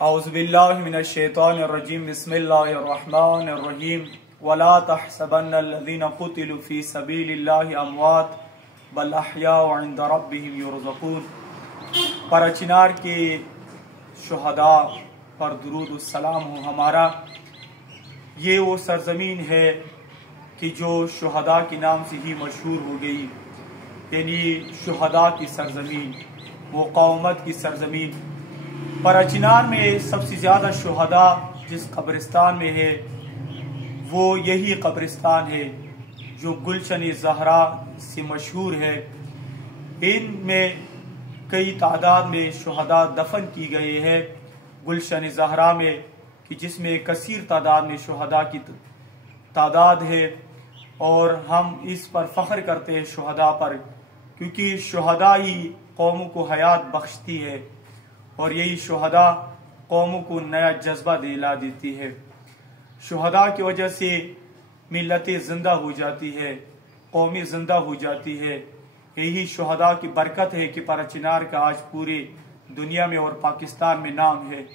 औज़ुबिल्लाहिमिनश्शैतानिर्रजीम बिस्मिल्लाहिर्रहमानिर्रहीम वला तहसबन्नल्लज़ीना क़ुतिलू फ़ी सबीलिल्लाहि अमवात बल अहयाउ इंदा रब्बिहिम युरज़क़ून। परचिनार के शुहदा पर दुरूद सलाम हो हमारा। ये वो सरजमीन है कि जो शुहदा के नाम से ही मशहूर हो गई, यानी शुहदा की सरजमीन, मुक़ावमत की सरजमीन। परचिनार में सबसे ज़्यादा शुहदा जिस कब्रिस्तान में है वो यही कब्रिस्तान है जो गुलशन ज़हरा से मशहूर है। इनमें कई तादाद में शुहदा दफन की गए हैं गुलशन ज़हरा में, कि जिसमें कसीर तादाद में शुहदा की तादाद है। और हम इस पर फ़ख्र करते हैं शुहदा पर, क्योंकि शुहदा ही कौमों को हयात बख्शती है और यही शुहदा कौमों को नया जज्बा दिला देती है। शुहदा की वजह से मिल्लतें ज़िंदा हो जाती है, कौमें ज़िंदा हो जाती है। यही शुहदा की बरकत है कि परचिनार का आज पूरी दुनिया में और पाकिस्तान में नाम है।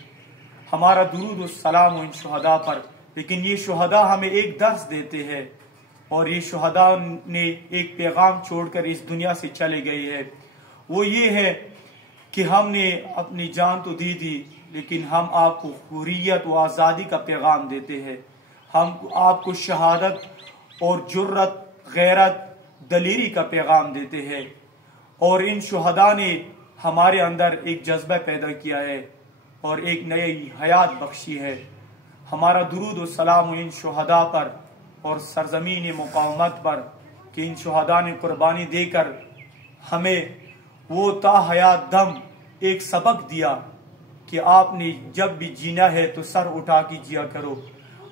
हमारा दुरूद व सलाम हो इन शुहदा पर। लेकिन ये शुहदा हमें एक दर्स देते हैं और ये शुहदा ने एक पैगाम छोड़कर इस दुनिया से चले गए हैं। वो ये है कि हमने अपनी जान तो दी थी, लेकिन हम आपको हुर्रियत व आज़ादी का पैगाम देते हैं। हम आपको शहादत और जुर्रत, गैरत, दलेरी का पैगाम देते हैं। और इन शुहदा ने हमारे अंदर एक जज्बा पैदा किया है और एक नई हयात बख्शी है। हमारा दुरूद व सलाम इन शुहदा पर और सरजमीन मुक़ावमत पर कि इन शुहदा ने कुर्बानी देकर हमें वो ताहयात दम एक सबक दिया कि आपने जब भी जीना है तो सर उठा के जिया करो,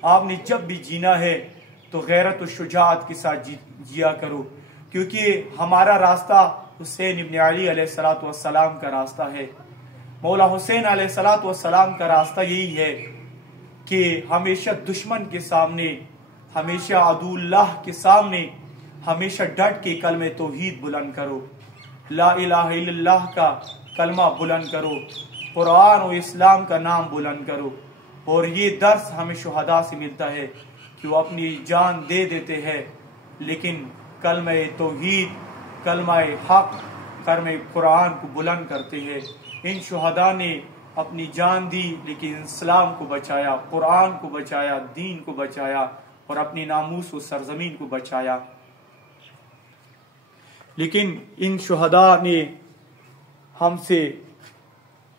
आपने जब भी जीना है तो गैरत और शुजाअत के साथ जिया करो। क्योंकि हमारा रास्ता हुसैन इब्न अली अलैहिस्सलातु वस्सलाम का रास्ता है। मौला हुसैन अलैहिस्सलातु वस्सलाम का रास्ता यही है कि हमेशा दुश्मन के सामने, हमेशा अदुल्लाह के सामने, हमेशा डट के कलमे तौहीद बुलंद करो, ला इलाहा इल्लल्लाह का कलमा बुलंद करो, कुरान और इस्लाम का नाम बुलंद करो। और ये दर्स हमें शुहदा से मिलता है कि वो अपनी जान दे देते हैं, लेकिन कलमे तौहीद, कलमा हक, कलमे कुरान को बुलंद करते हैं। इन शुहदा ने अपनी जान दी, लेकिन इस्लाम को बचाया, कुरान को बचाया, दीन को बचाया और अपनी नामूस व सरजमीन को बचाया। लेकिन इन शुहदा ने हमसे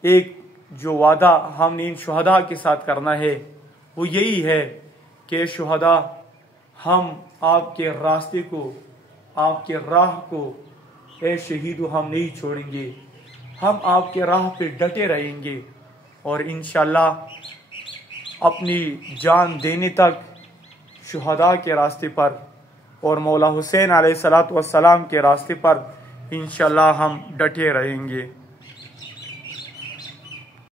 एक जो वादा हमने इन शुहदा के साथ करना है वो यही है कि शुहदा, हम आपके रास्ते को, आपके राह को ए शहीदो हम नहीं छोड़ेंगे। हम आपके राह पे डटे रहेंगे और इंशाअल्लाह अपनी जान देने तक शुहदा के रास्ते पर और मौला हुसैन अलैहिस्सलातु वस्सलाम के रास्ते पर इंशाअल्लाह हम डटे रहेंगे।